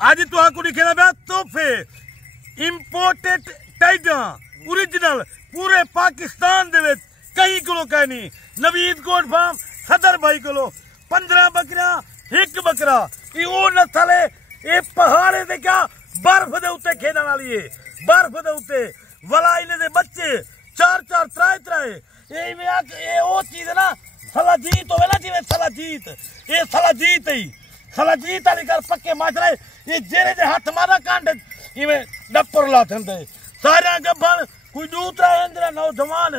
ਅੱਜ ਤੁਹਾਨੂੰ ਦਿਖੇਗਾ ਪਿਆ ਤੋਹਫੇ इंपोर्टेड टाइगर ओरिजिनल पूरे पाकिस्तान दे विच कई किलो कहनी नवीद गोट फार्म सदर भाई किलो 15 बकरियां एक बकरा ये ओ नस्ल है ये पहाड़े दे क्या बर्फ दे उत्ते खेडण वाली है बर्फ दे उत्ते वला इने दे बच्चे चार चार त्राए ये ओ चीज है ना सलाजीत होवे ना जिवें सलाजीत ये सलाजीत ही सलाजीत वाली कर पक्के माजरा ये जेरे दे हाथ मारा कांड इवें डपर लाथंदे सारे गब्बन कोई दूसरा इंद्र नौजवान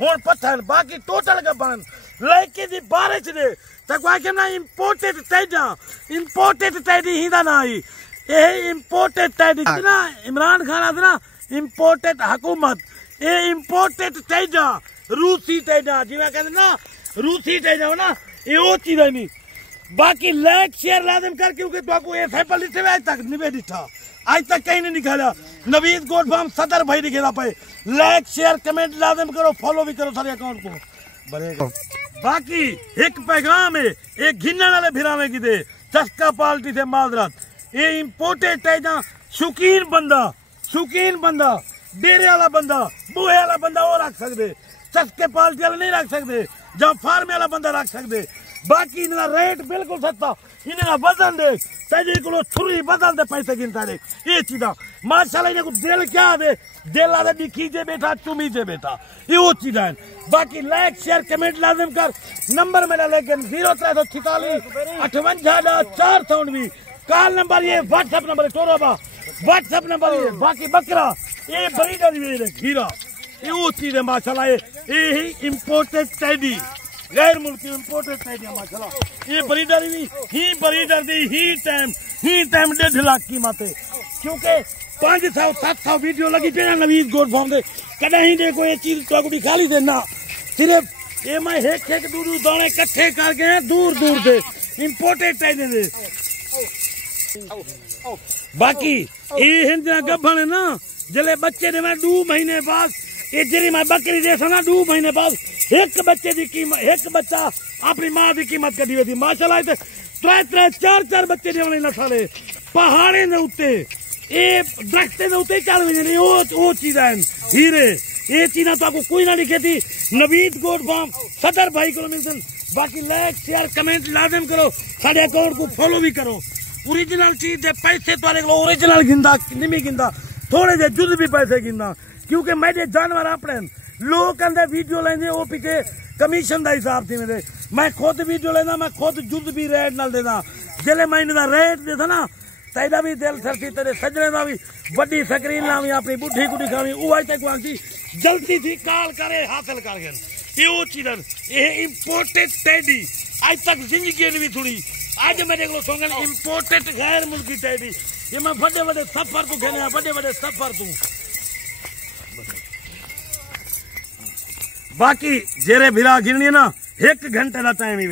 हुन पत्थर बाकी टोटल गब्बन लड़के दी बारिश दे तक वाके ना इंपोर्टेड टैडी हिंदा ना आई ए इंपोर्टेड टैडी ना इमरान खान आदि ना इंपोर्टेड हुकूमत ए इंपोर्टेड टैडा रूसी टैडा जिवें कहंदे ना रूसी टैडा ना ए ओ चीज नहीं बाकी लाइक शेयर लाजम कर क्योंकि तुमको ये सैंपल दिखे आज तक नहीं दिखा आज तक कहीं नहीं निकाला नवीद गोट फार्म सदर भाई दिखेगा पे लाइक शेयर कमेंट लाजम करो फॉलो भी करो सारे अकाउंट को बढ़ेगा बाकी एक पैगाम है एक घिनने वाले फिरावे की दे चस्का पार्टी से माजरत ये इंपोर्टेड टाइजा शौकीन बंदा डेरे वाला बंदा बूहे वाला बंदा वो रख सकते चस्के पार्टी वाले नहीं रख सकते जहाँ फार्म वाला बंदा रख सकते बाकी इनका रेट बिल्कुल सस्ता इनका वजन दे तेजी को छुरी बदल दे पैसे गिनता दे ये चीजा माशाल्लाह इन्हें को दिल क्या दे दिल आदे दिखीजे बेटा चुमीजे बेटा ये वो चीजा है बाकी लाइक शेयर कमेंट लाजम कर नंबर मेरा लेकिन 0346 58 400 कॉल नंबर ये व्हाट्सएप नंबर है टोरोबा व्हाट्सएप नंबर ये बाकी बकरा ये ब्रीडर ये खीरा ये वो चीज है माशाल्लाह ये ही इंपोर्टेड टैडी गैर मुल्की इंपोर्टेड टाइप माशाल्लाह ये ब्रीडर ही ब्रीडर दी ही टाइम 1.5 लाख कीमत है क्योंकि 500-700 वीडियो लगी पे ना नवीद गोट फार्म दे कदे ही देखो ये चीज तो कुछ खाली देना सिर्फ ये मैं एक दूर दाने इकट्ठे कर गए दूर से इंपोर्टेड टाइप दे बाकी ये हिंदा गब्बन है ना जले बच्चे ने मैं 2 महीने बाद ये जेरी मैं बकरी दे ना 2 महीने बाद एक बच्चे की कीमत एक बच्चा अपनी मां की कीमत कदी हुई थी माशाल्लाह चार बच्चे देने वाली नस्ल है पहाड़े दे उत्ते ये दरख्ते दे उत्ते चल रही वो चीजा हीरे ये चीजा तो आपको कोई ना दिखे थी नवीद गोट फार्म सदर भाई को मिलते बाकी लाइक शेयर कमेंट लाजम करो साढ़े अकाउंट को फॉलो भी करो ओरिजिनल चीज दे पैसे तुम्हारे को ओरिजिनल गिंदा नहीं गिंदा थोड़े जे जुद भी पैसे गिंदा क्योंकि मेरे जानवर अपने लोग अंदर वीडियो लेंगे वो पीछे कमीशन का हिसाब थी मेरे मैं खुद वीडियो लेना मैं खुद जुद भी रेट नाल देना जिले मैं इनका रेट देता ना तेरा भी दिल सरसी तेरे सजने का भी बड़ी स्क्रीन लावी अपनी बुढ़ी गुढ़ी खावी वो अज तक वांगी जल्दी थी कॉल करे हासिल कर गए ये वो चीज ये इंपोर्टेड टैडी अज तक जिंदगी भी थोड़ी अज मेरे को सुन इंपोर्टेड गैर मुल्की टैडी ये मैं बड़े सफर तू कहने बड़े सफर तू बाकी जेरे भिरा गिननी ना 1 घंटे का टाइम ही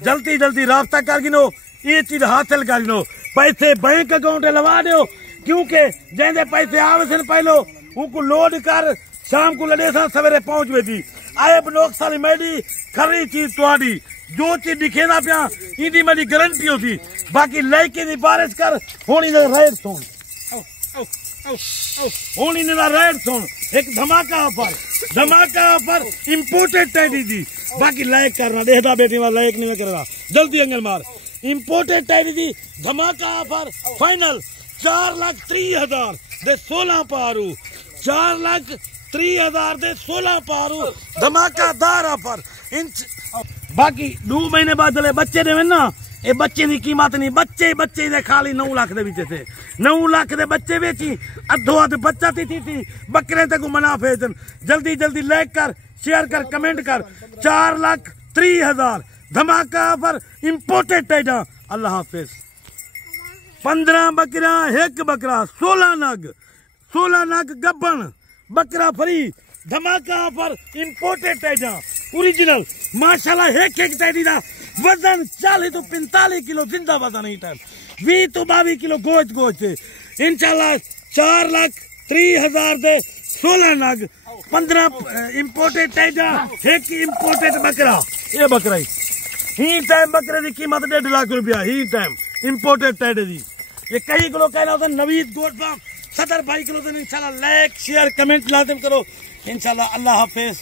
जल्दी रास्ता कर गिनो ये चीज हासिल कर गिनो पैसे बैंक अकाउंट लवा दो क्योंकि जेंदे पैसे आवे सन पहलो उनको लोड कर शाम को लड़े सा सवेरे पहुंच वेदी आए लोग सारी मेरी खरी चीज तुहाडी जो चीज दिखे ना पिया इंदी मेरी गारंटी होती बाकी लड़के की बारिश कर होनी रेट सुन होनी रेट सुन एक धमाका ऑफर इंपोर्टेड टैडी दी बाकी लाइक करना देखता बेटी वाला लाइक नहीं करना जल्दी अंगल मार इंपोर्टेड टैडी दी धमाका ऑफर फाइनल 4,30,000 दे 16 पारू 4,30,000 दे 16 पारू धमाकादार ऑफर बाकी 2 महीने बाद जले बच्चे देवे ना ये बच्चे की कीमत नहीं बच्चे दे खाली 9 लाख दे विच थे 9 लाख दे बच्चे बेची अद्ध बच्चा थी बकरे तक मुनाफे जल्दी लाइक कर शेयर कर कमेंट कर 4,30,000 धमाका ऑफर इंपोर्टेड टाइटा अल्लाह हाफिज 15 बकरा एक बकरा 16 नग गब्बन बकरा फ्री धमाका ऑफर इंपोर्टेड टाइटा ओरिजिनल माशाल्लाह एक टाइटी का वजन 40 तो 45 किलो जिंदा वजन ही टाइम 20 तो 22 किलो गोश्त इंशाल्लाह 4,30,000 दे 16 नग 15 इंपोर्टेड टाइजा एक इंपोर्टेड बकरा ये बकरा ही टाइम बकरे की कीमत 1.5 लाख रुपया ही टाइम इंपोर्टेड टाइडे दी ये कई को कहना होता नवीद गोट फार्म सदर भाई को इंशाल्लाह लाइक शेयर कमेंट लाजिम करो इंशाल्लाह। अल्लाह हाफिज।